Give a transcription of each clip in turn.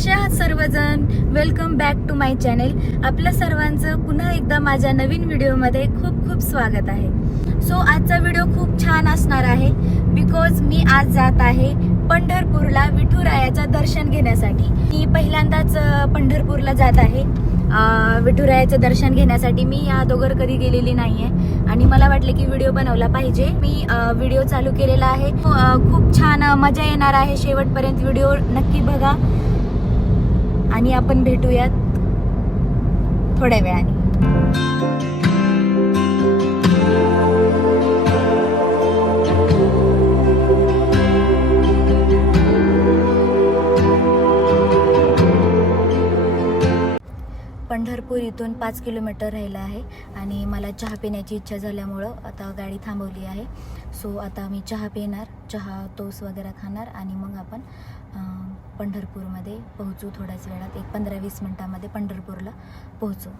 कसे आहात सर्वजण. Welcome back to my channel. आपल्या सर्वांचं पुन्हा एकदा माझ्या नवीन व्हिडिओमध्ये खूप खूप स्वागत आहे. सो आजचा व्हिडिओ खूप छान असणार आहे बिकॉज मी आज जात आहे पंढरपूरला विठुरायाचं दर्शन घेण्यासाठी. मी पहिल्यांदाच पंढरपूरला जात आहे विठुरायाचं दर्शन घेण्यासाठी. मी या अगोदर कधी गेलेली नाहीये आणि मला वाटलं की व्हिडिओ बनवला पाहिजे. मी व्हिडिओ चालू केलेला आहे. खूप छान मजा येणार आहे. शेवटपर्यंत व्हिडिओ नक्की बघा आणि आपण भेटूयात थोड्या वेळाने. पंढरपूर इथून 5 किलोमीटर राहिलं आहे आणि मला चहा पिण्याची इच्छा झाल्यामुळं आता गाडी थांबवली आहे. सो आता मी चहा पिणार, चहा टोस्ट वगैरे खाणार आणि मग आपण पंढरपूरमध्ये पोहोचू. थोड्याच वेळात 15-20 मिनटामध्ये पंढरपूरला पोहोचू.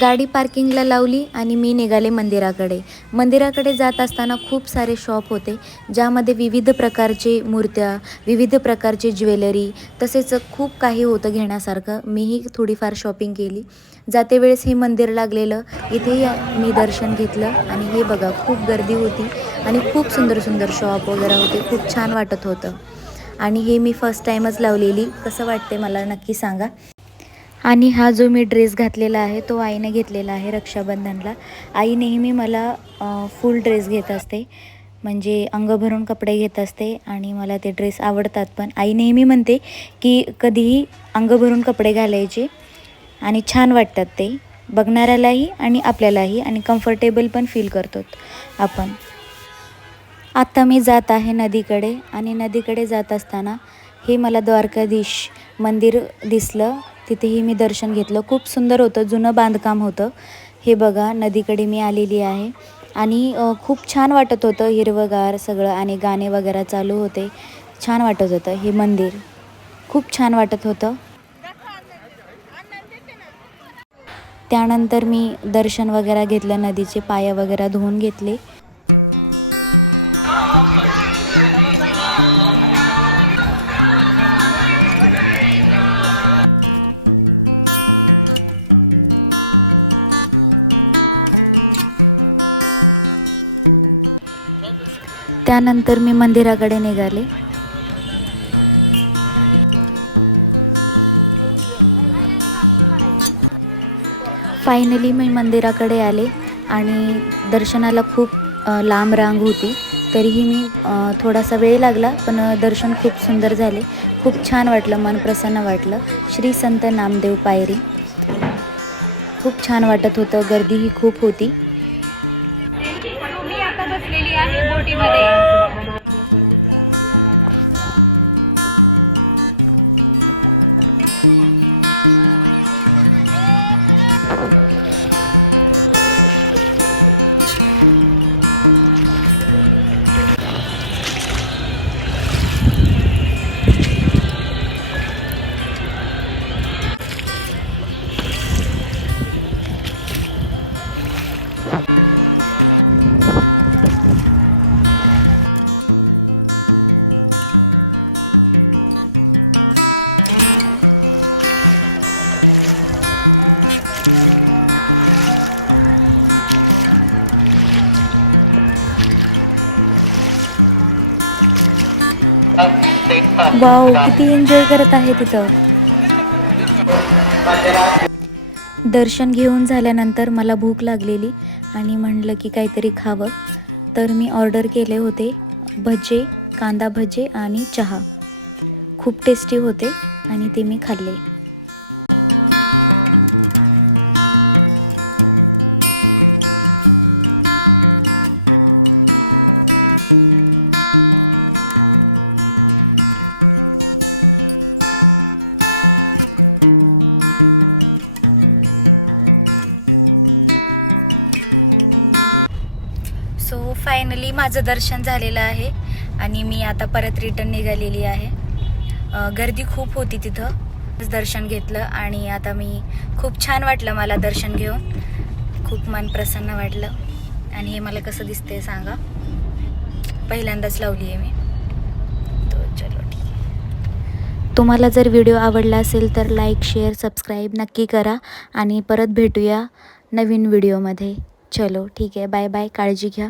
गाडी पार्किंगला लावली आणि मी निघाले मंदिराकडे. मंदिराकडे जात असताना खूप सारे शॉप होते ज्यामध्ये विविध प्रकारचे मूर्त्या, विविध प्रकारचे ज्वेलरी, तसेच खूप काही होतं घेण्यासारखं. मीही थोडीफार शॉपिंग केली. जाते वेळेस हे मंदिर लागलेलं, इथे मी दर्शन घेतलं आणि हे बघा खूप गर्दी होती आणि खूप सुंदर सुंदर शॉप वगैरे होते. खूप छान वाटत होतं आणि हे मी फर्स्ट टाईमच लावलेली. कसं वाटते मला नक्की सांगा. आणि हा जो मी ड्रेस घातलेला आहे तो आईने घेतलेला आहे रक्षाबंधनला. आई नेहमी मला फुल ड्रेस घेत असते, म्हणजे अंग भरून कपडे घेत असते आणि मला ते ड्रेस आवडतात. पण आई नेहमी म्हणते की कधीही अंग भरून कपडे घालायचे आणि छान वाटतात ते बघणाऱ्यालाही आणि आपल्यालाही, आणि कम्फर्टेबल पण फील करतो आपण. आता मी जात आहे नदीकडे आणि नदीकडे जात असताना हे मला द्वारकाधीश मंदिर दिसलं. तिथेही मी दर्शन घेतलं. खूप सुंदर होतं, जुनं बांधकाम होतं. हे बघा नदीकडे मी आलेली आहे आणि खूप छान वाटत होतं, हिरवंगार सगळं आणि गाणे वगैरे चालू होते. छान वाटत होतं. हे मंदिर खूप छान वाटत होतं. त्यानंतर मी दर्शन वगैरे घेतलं, नदीचे पाय वगैरे धुवून घेतले. त्यानंतर मी मंदिराकडे निघाले. फायनली मी मंदिराकडे आले आणि दर्शनाला खूप लांब रांग होती. तरीही मी थोडासा वेळ लागला पण दर्शन खूप सुंदर झाले. खूप छान वाटलं, मन प्रसन्न वाटलं. श्री संत नामदेव पायरी खूप छान वाटत होतं. गर्दीही खूप होती. मी आता बसलेली आहे बोटीमध्ये. वाव, किती एन्जॉय करत आहे तिथं. दर्शन घेऊन झाल्यानंतर मला भूक लागलेली आणि म्हणलं की काहीतरी खावं. तर मी ऑर्डर केले होते भजे, कांदा भजे आणि चहा. खूप टेस्टी होते आणि ते मी खाल्ले. सो फायनली माझं दर्शन झालेलं आहे आणि मी आता परत रिटर्न निघालेली आहे. गर्दी खूप होती तिथं. दर्शन घेतलं आणि आता मी खूप छान वाटलं मला दर्शन घेऊन. खूप मन प्रसन्न वाटलं. आणि हे मला कसं दिसतंय सांगा. पहिल्यांदाच लावली आहे मी. तो चलो ठीक आहे. तुम्हाला जर व्हिडिओ आवडला असेल तर लाईक, शेअर, सबस्क्राईब नक्की करा आणि परत भेटूया नवीन व्हिडिओमध्ये. चलो ठीक आहे. Bye bye. काळजी घ्या.